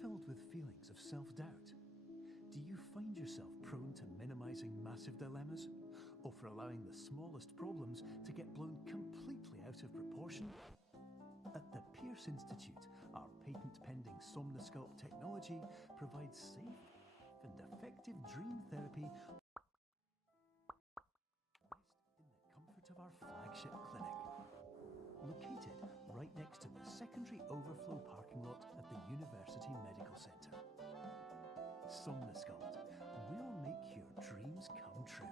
filled with feelings of self-doubt? Do you find yourself prone to minimizing massive dilemmas? Or for allowing the smallest problems to get blown completely out of proportion? At the Pierce Institute, our patent-pending Somnosculpt technology provides safe and effective dream therapy in the comfort of our flagship clinic. Located right next to the secondary overflow parking lot at the University Medical Center. Somnosculpt will make your dreams come true.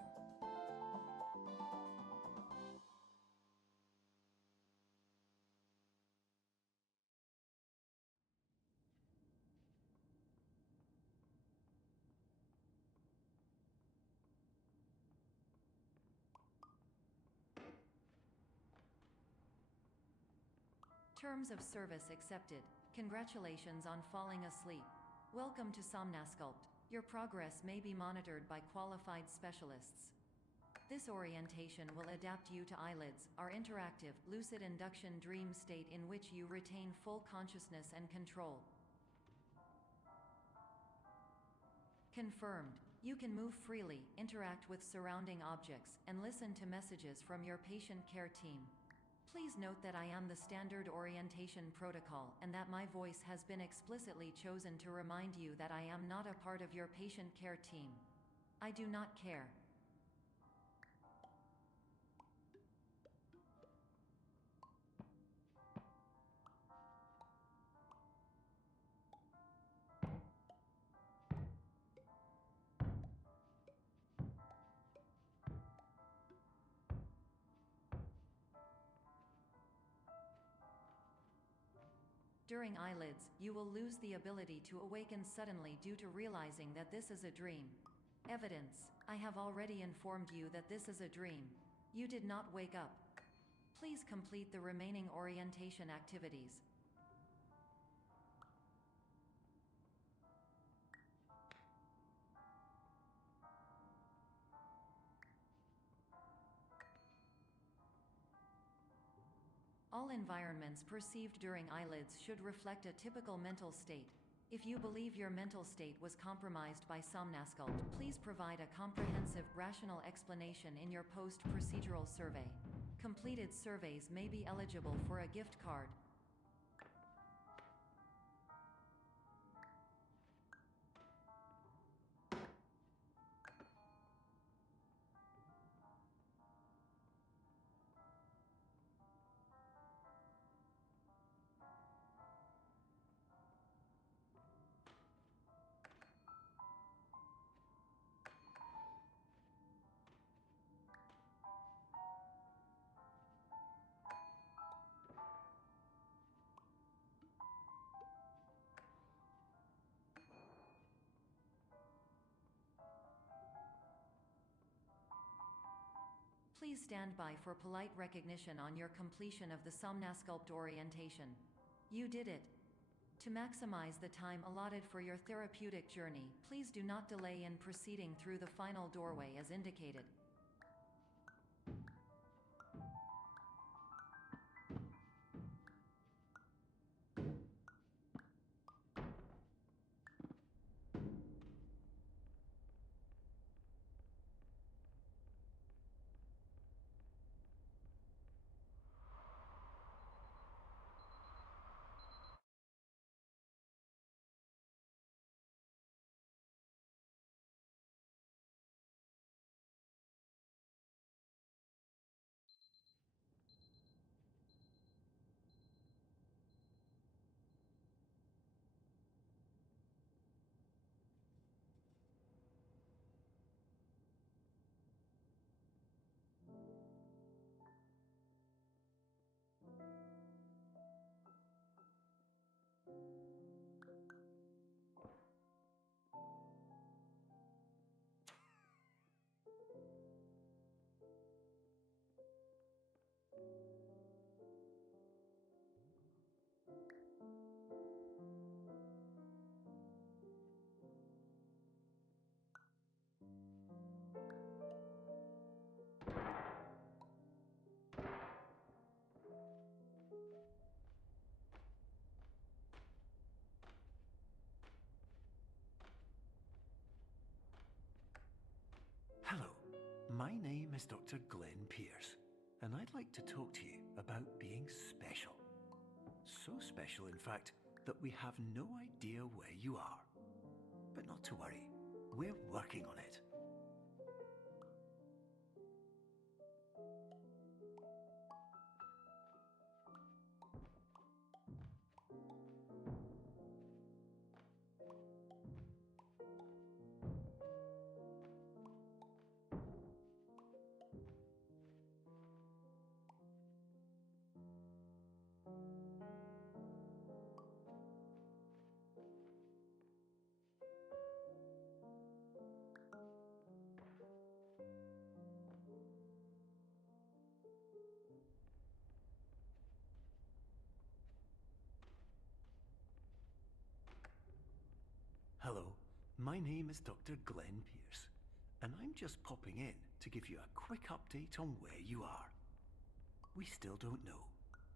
Terms of service accepted. Congratulations on falling asleep. Welcome to Somnosculpt. Your progress may be monitored by qualified specialists. This orientation will adapt you to eyelids, our interactive, lucid induction dream state in which you retain full consciousness and control. Confirmed. You can move freely, interact with surrounding objects, and listen to messages from your patient care team. Please note that I am the standard orientation protocol and that my voice has been explicitly chosen to remind you that I am not a part of your patient care team. I do not care. During eyelids, you will lose the ability to awaken suddenly due to realizing that this is a dream. Evidence. I have already informed you that this is a dream. You did not wake up. Please complete the remaining orientation activities. All environments perceived during eyelids should reflect a typical mental state. If you believe your mental state was compromised by Somnosculpt, please provide a comprehensive, rational explanation in your post-procedural survey. Completed surveys may be eligible for a gift card. Please stand by for polite recognition on your completion of the Somnosculpt orientation. You did it. To maximize the time allotted for your therapeutic journey, please do not delay in proceeding through the final doorway as indicated. is Dr. Glenn Pierce, and I'd like to talk to you about being special. So special, in fact, that we have no idea where you are. But not to worry, we're working on it. Hello, my name is Dr. Glenn Pierce, and I'm just popping in to give you a quick update on where you are. We still don't know,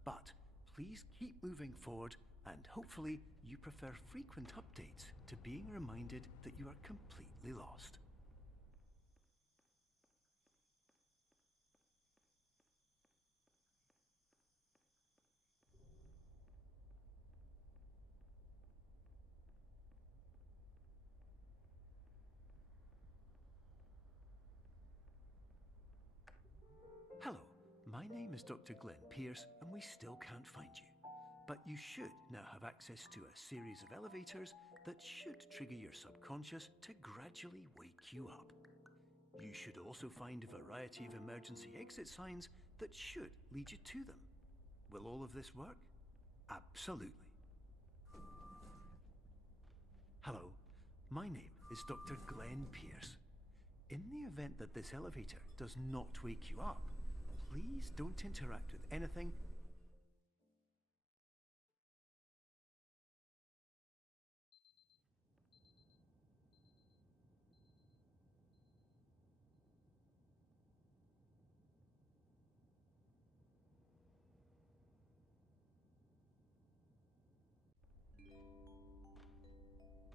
but please keep moving forward, and hopefully you prefer frequent updates to being reminded that you are completely lost. Hello, my name is Dr. Glenn Pierce, and we still can't find you. But you should now have access to a series of elevators that should trigger your subconscious to gradually wake you up. You should also find a variety of emergency exit signs that should lead you to them. Will all of this work? Absolutely. Hello, my name is Dr. Glenn Pierce. In the event that this elevator does not wake you up, please don't interact with anything.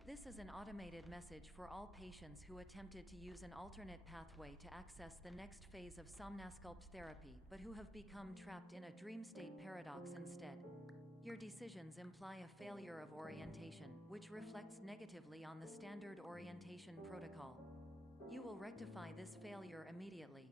This is an automated message for all patients who attempted to use an alternate pathway to access the next phase of somnasculpt therapy, but who have become trapped in a dream state paradox instead. Your decisions imply a failure of orientation, which reflects negatively on the standard orientation protocol. You will rectify this failure immediately.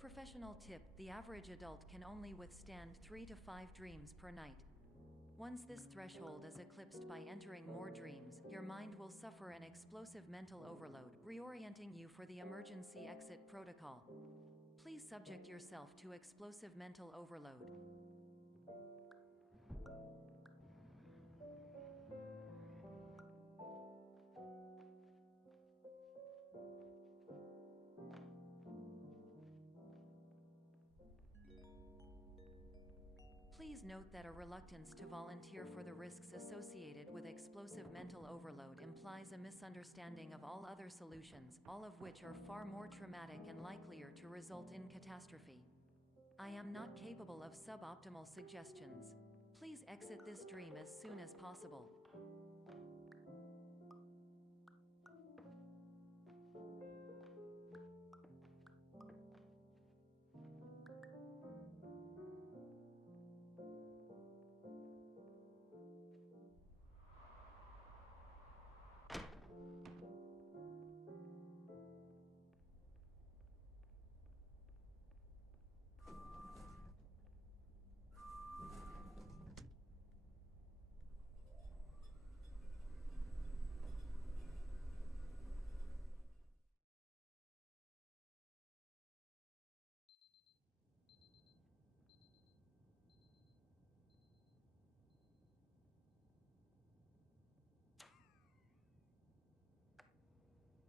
Professional tip: the average adult can only withstand 3 to 5 dreams per night. Once this threshold is eclipsed by entering more dreams, your mind will suffer an explosive mental overload, reorienting you for the emergency exit protocol. Please subject yourself to explosive mental overload. Please note that a reluctance to volunteer for the risks associated with explosive mental overload implies a misunderstanding of all other solutions, all of which are far more traumatic and likelier to result in catastrophe. I am not capable of suboptimal suggestions. Please exit this dream as soon as possible.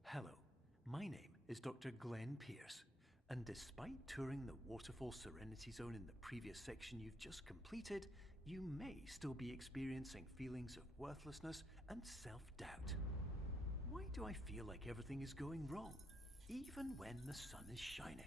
Hello, my name is Dr. Glenn Pierce, and despite touring the Waterfall Serenity Zone in the previous section you've just completed, you may still be experiencing feelings of worthlessness and self-doubt. Why do I feel like everything is going wrong? even when the sun is shining.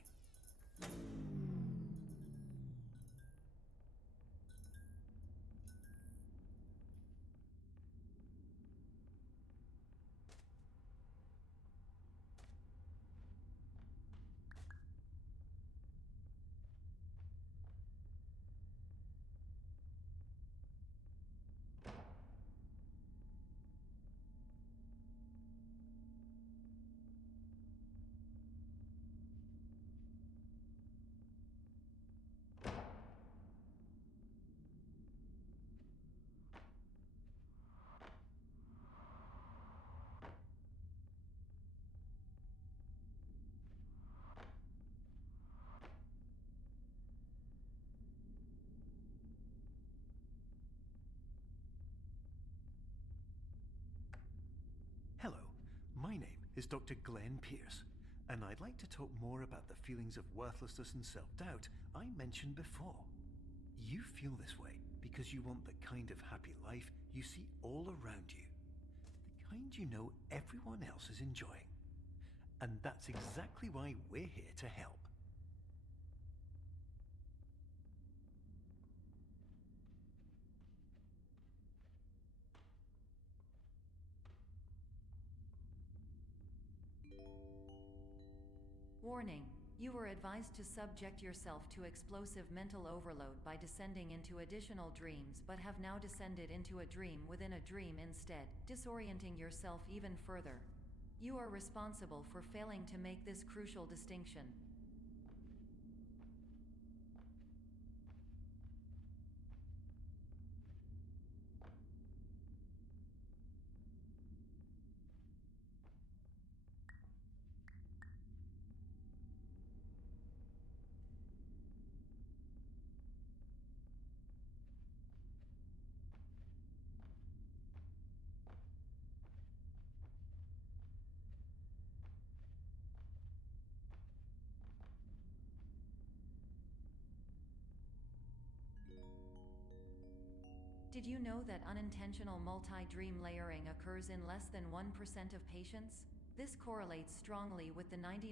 Hello, my name is Dr. Glenn Pierce, and I'd like to talk more about the feelings of worthlessness and self-doubt I mentioned before. You feel this way because you want the kind of happy life you see all around you, the kind you know everyone else is enjoying. And that's exactly why we're here to help. Warning. You were advised to subject yourself to explosive mental overload by descending into additional dreams, but have now descended into a dream within a dream instead, disorienting yourself even further. You are responsible for failing to make this crucial distinction. Did you know that unintentional multi-dream layering occurs in less than 1% of patients? This correlates strongly with the 99%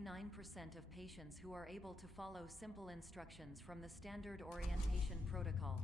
of patients who are able to follow simple instructions from the standard orientation protocol.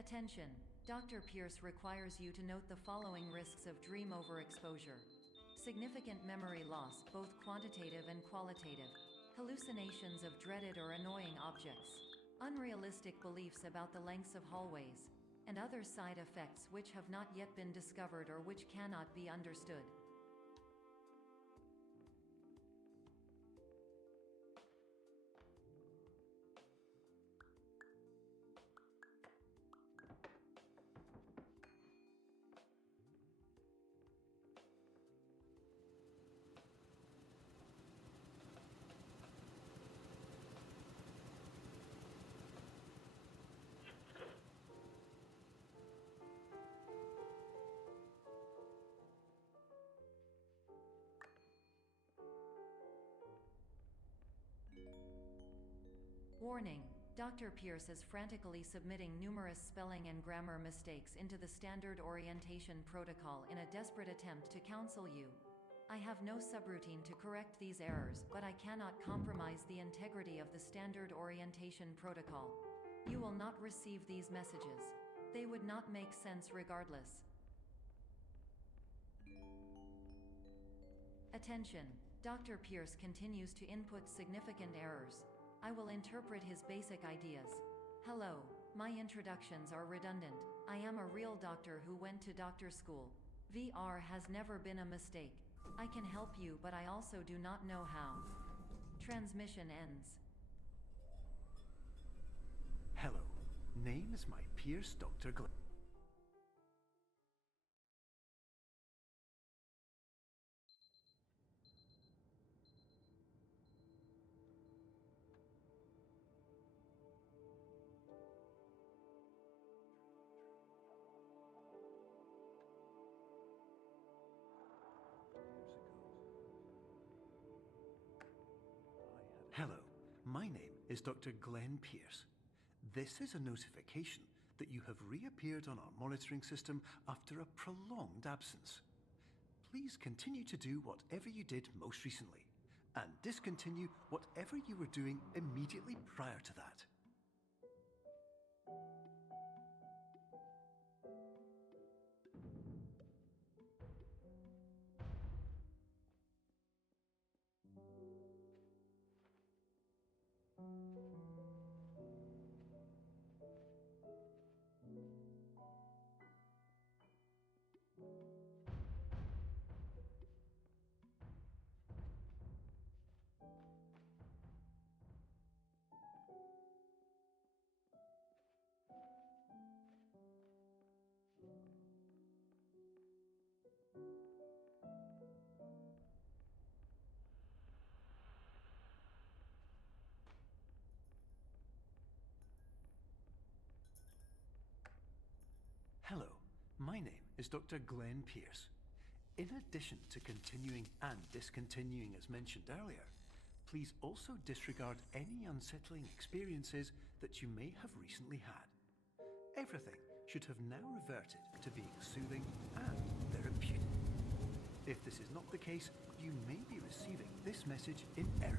Attention! Dr. Pierce requires you to note the following risks of dream overexposure. Significant memory loss, both quantitative and qualitative. Hallucinations of dreaded or annoying objects. Unrealistic beliefs about the lengths of hallways. And other side effects which have not yet been discovered or which cannot be understood. Warning. Dr. Pierce is frantically submitting numerous spelling and grammar mistakes into the standard orientation protocol in a desperate attempt to counsel you. I have no subroutine to correct these errors, but I cannot compromise the integrity of the standard orientation protocol. You will not receive these messages. They would not make sense regardless. Attention! Dr. Pierce continues to input significant errors. I will interpret his basic ideas. Hello, my introductions are redundant. I am a real doctor who went to doctor school. VR has never been a mistake. I can help you, but I also do not know how. Transmission ends. Hello, name is my Pierce Dr. Glenn. Hello, my name is Dr. Glenn Pierce. This is a notification that you have reappeared on our monitoring system after a prolonged absence. Please continue to do whatever you did most recently, and discontinue whatever you were doing immediately prior to that. Hello, my name is Dr. Glenn Pierce. In addition to continuing and discontinuing as mentioned earlier, please also disregard any unsettling experiences that you may have recently had. Everything should have now reverted to being soothing and therapeutic. If this is not the case, you may be receiving this message in error.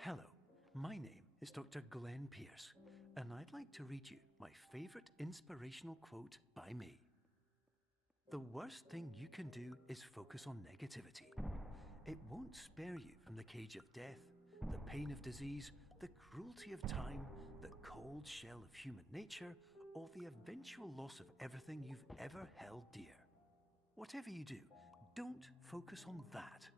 Hello, my name is Dr. Glenn Pierce, and I'd like to read you my favorite inspirational quote by me. The worst thing you can do is focus on negativity. It won't spare you from the cage of death, the pain of disease, the cruelty of time, the cold shell of human nature, or the eventual loss of everything you've ever held dear. Whatever you do, don't focus on that.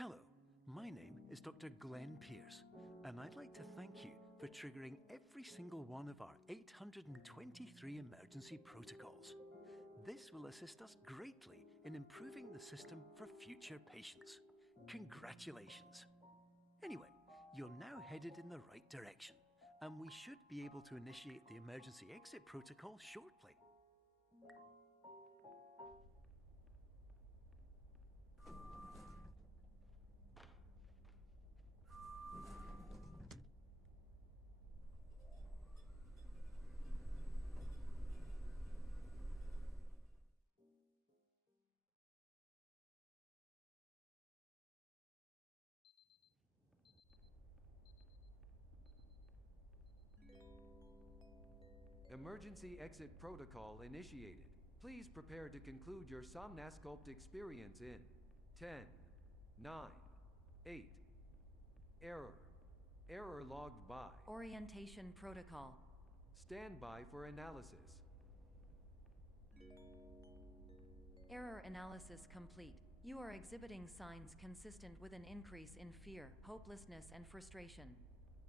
Hello, my name is Dr. Glenn Pierce, and I'd like to thank you for triggering every single one of our 823 emergency protocols. This will assist us greatly in improving the system for future patients. Congratulations! Anyway, you're now headed in the right direction, and we should be able to initiate the emergency exit protocol shortly. Emergency exit protocol initiated. Please prepare to conclude your Somnasculpt experience in 10, 9, 8. Error. Error logged by. Orientation protocol. Stand by for analysis. Error analysis complete. You are exhibiting signs consistent with an increase in fear, hopelessness, and frustration.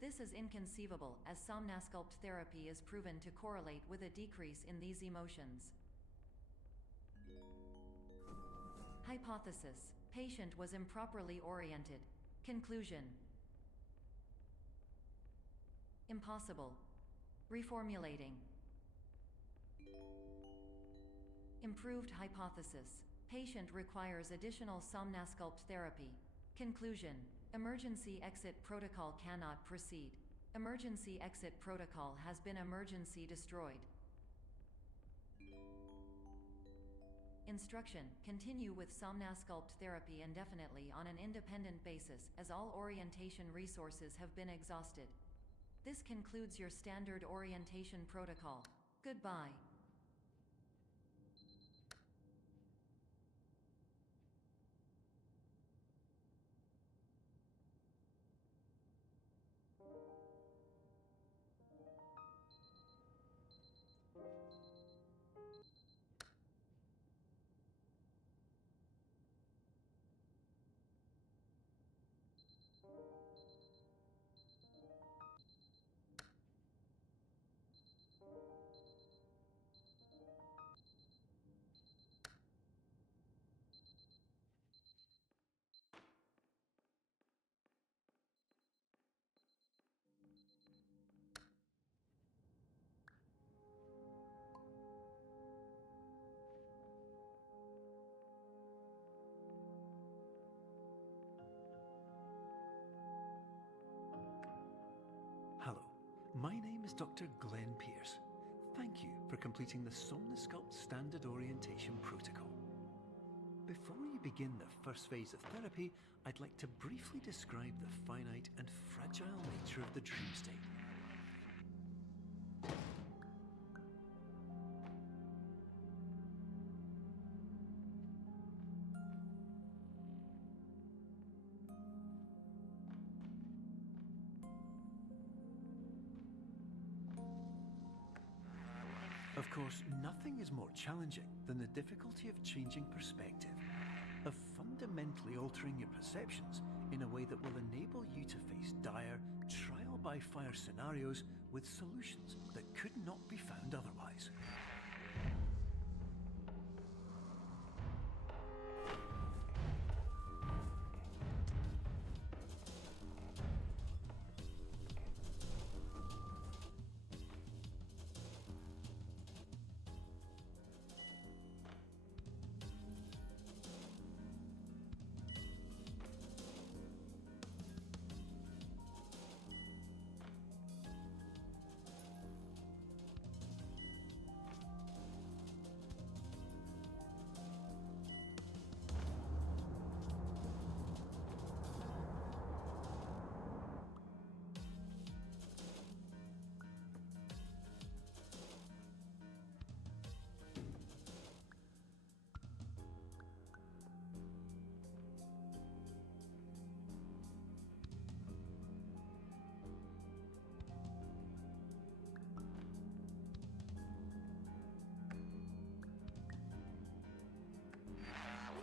This is inconceivable, as Somnasculpt therapy is proven to correlate with a decrease in these emotions. Hypothesis: patient was improperly oriented. Conclusion: impossible. Reformulating. Improved hypothesis: patient requires additional Somnasculpt therapy. Conclusion: emergency exit protocol cannot proceed. Emergency exit protocol has been emergency destroyed. Instruction: continue with Somnasculpt therapy indefinitely on an independent basis, as all orientation resources have been exhausted. This concludes your standard orientation protocol. Goodbye. Hello, my name is Dr. Glenn Pierce. Thank you for completing the Somnasculpt Standard Orientation Protocol. Before you begin the first phase of therapy, I'd like to briefly describe the finite and fragile nature of the dream state. Of course, nothing is more challenging than the difficulty of changing perspective, of fundamentally altering your perceptions in a way that will enable you to face dire, trial-by-fire scenarios with solutions that could not be found otherwise.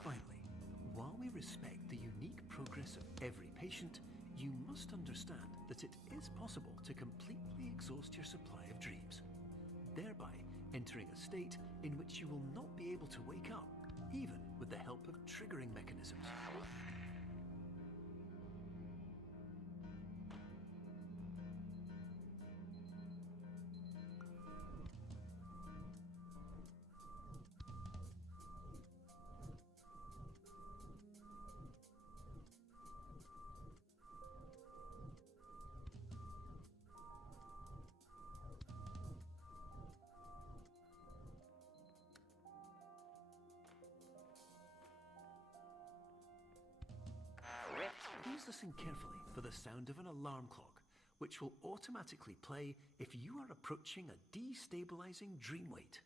Finally, while we respect the unique progress of every patient, you must understand that it is possible to completely exhaust your supply of dreams, thereby entering a state in which you will not be able to wake up, even with the help of triggering mechanisms. Please listen carefully for the sound of an alarm clock, which will automatically play if you are approaching a destabilizing dream weight.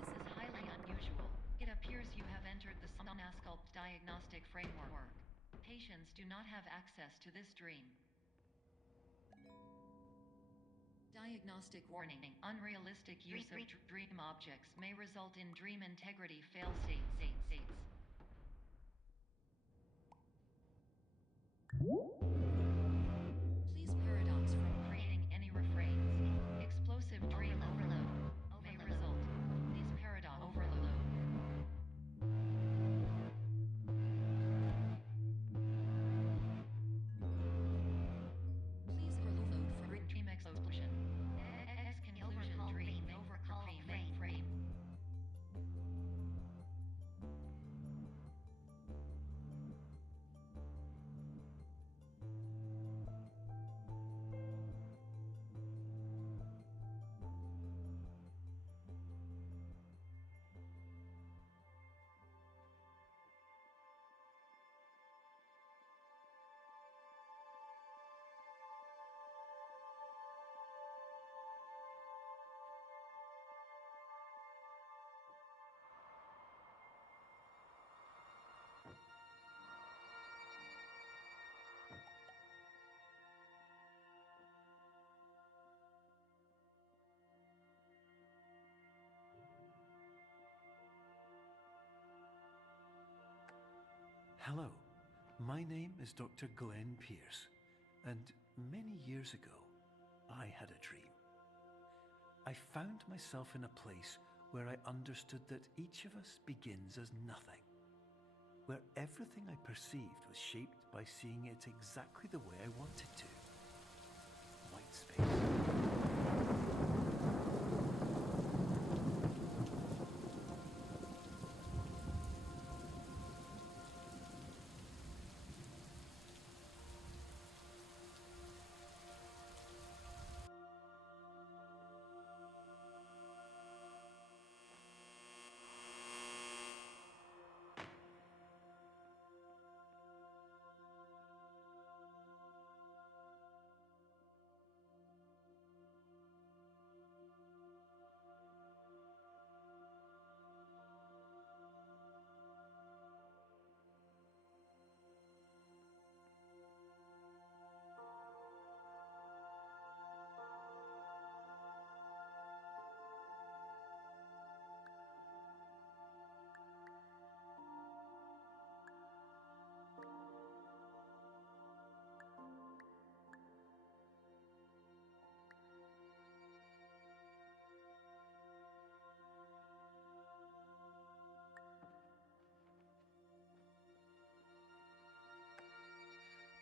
This is highly unusual. It appears you have entered the Somnasculpt diagnostic framework. Patients do not have access to this dream. Diagnostic warning. Unrealistic use of dream objects may result in dream integrity fail states. Please paradox from creating any refrains. Explosive dream overload may result. Please paradox overload. Please overload for dream explosion. Conclusion dream overcall frame. Hello, my name is Dr. Glenn Pierce, and many years ago, I had a dream. I found myself in a place where I understood that each of us begins as nothing, where everything I perceived was shaped by seeing it exactly the way I wanted to. White space.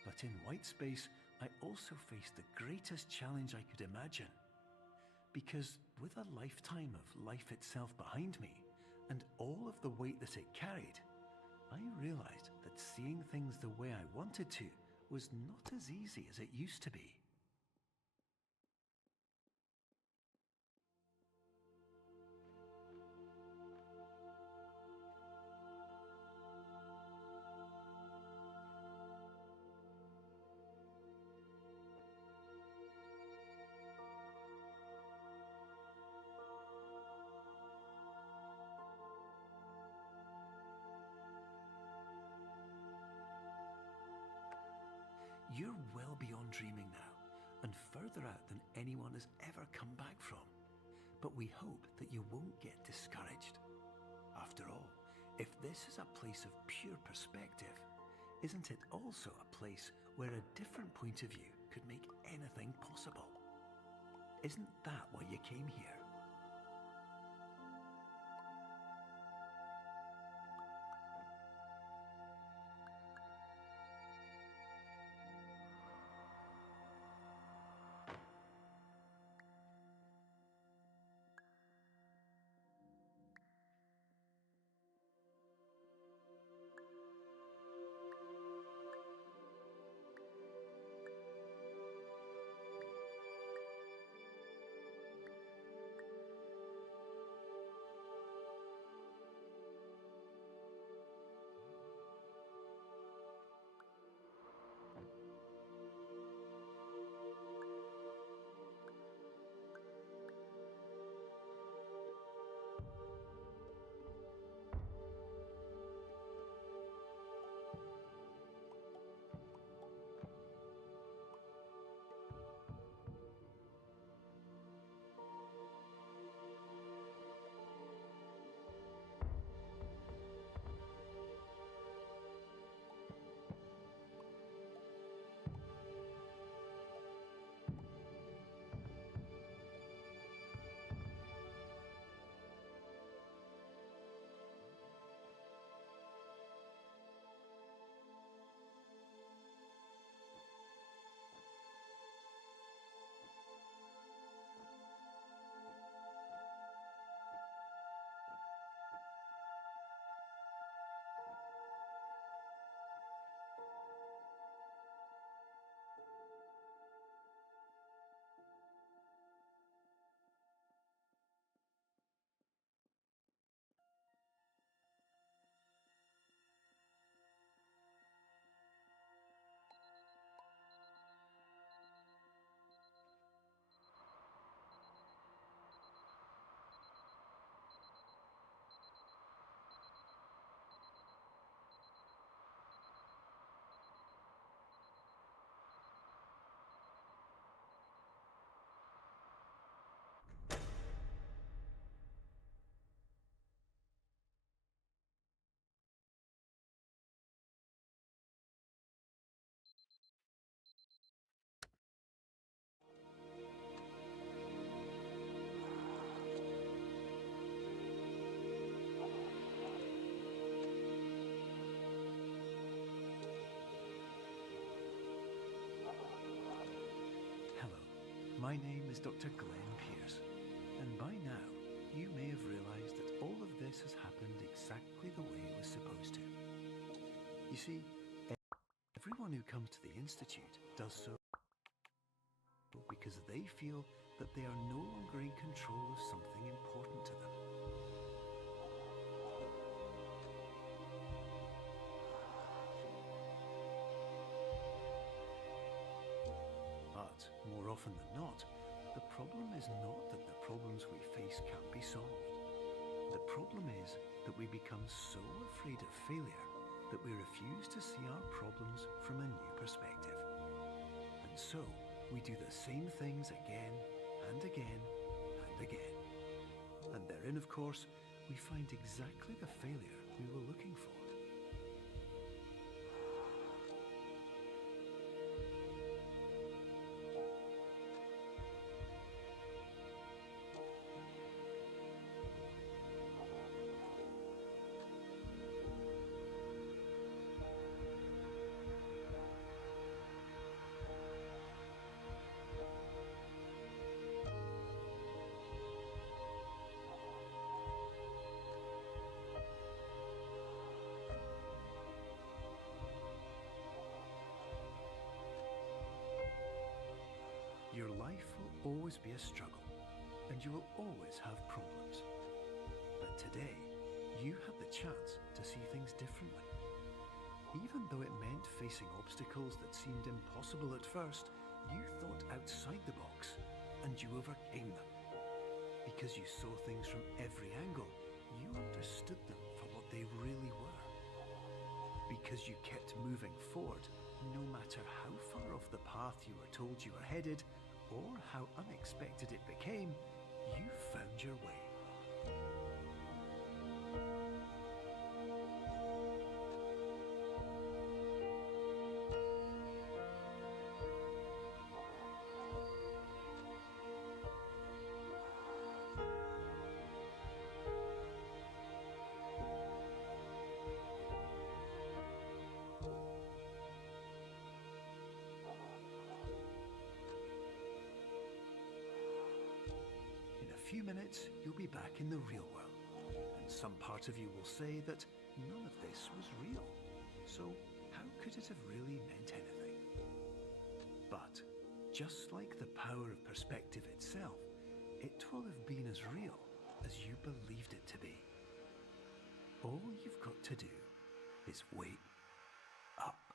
But in white space, I also faced the greatest challenge I could imagine. Because with a lifetime of life itself behind me, and all of the weight that it carried, I realized that seeing things the way I wanted to was not as easy as it used to be. You're well beyond dreaming now, and further out than anyone has ever come back from. But we hope that you won't get discouraged. After all, if this is a place of pure perspective, isn't it also a place where a different point of view could make anything possible? Isn't that why you came here? My name is Dr. Glenn Pierce, and by now you may have realised that all of this has happened exactly the way it was supposed to. You see, everyone who comes to the Institute does so because they feel that they are no longer in control of something important to them. But more often than not, the problem is not that the problems we face can't be solved. The problem is that we become so afraid of failure that we refuse to see our problems from a new perspective. And so, we do the same things again and again and again. And therein, of course, we find exactly the failure we were looking for. Your life will always be a struggle, and you will always have problems. But today, you have the chance to see things differently. Even though it meant facing obstacles that seemed impossible at first, you thought outside the box, and you overcame them. Because you saw things from every angle, you understood them for what they really were. Because you kept moving forward, No matter how far off the path you were told you were headed, or how unexpected it became, you found your way. In a few minutes, you'll be back in the real world, and some part of you will say that none of this was real. So, how could it have really meant anything? But, just like the power of perspective itself, it will have been as real as you believed it to be. All you've got to do is wait up.